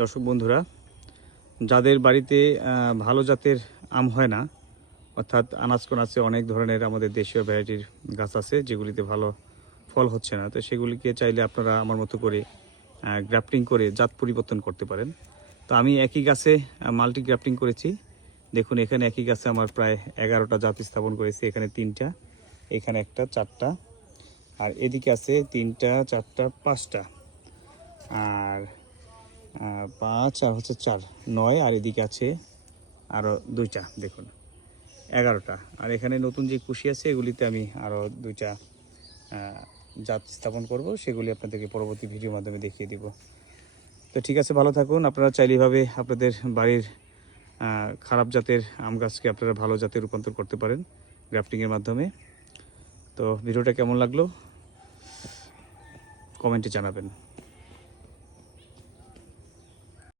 দর্শক বন্ধুরা, যাদের বাড়িতে ভালো জাতের আম হয় না, অর্থাৎ আনাচকোনাচে অনেক ধরনের আমাদের দেশীয় ভ্যারাইটির গাছ আছে যেগুলিতে ভালো ফল হচ্ছে না, তো সেগুলিকে চাইলে আপনারা আমার মতো করে গ্রাফটিং করে জাত পরিবর্তন করতে পারেন। তো আমি একই গাছে মাল্টি গ্রাফটিং করেছি। দেখুন, এখানে একই গাছে আমার প্রায় 11টা জাত স্থাপন করেছি। এখানে 3টা, এখানে একটা, 4টা, আর এদিকে আছে 3টা, 4টা, 5টা, আর 5 আর হচ্ছে 4, 9, আর এদিকে আছে আরও 2টা। দেখুন 11টা। আর এখানে নতুন যে কুশি আছে এগুলিতে আমি আরও 2টা জাত স্থাপন করব, সেগুলি আপনাদেরকে পরবর্তী ভিডিওর মাধ্যমে দেখিয়ে দিব। তো ঠিক আছে, ভালো থাকুন। আপনারা চাইলে এভাবে আপনাদের বাড়ির খারাপ জাতের আম গাছকে আপনারা ভালো জাতে রূপান্তর করতে পারেন গ্রাফটিংয়ের মাধ্যমে। তো ভিডিওটা কেমন লাগলো কমেন্টে জানাবেন।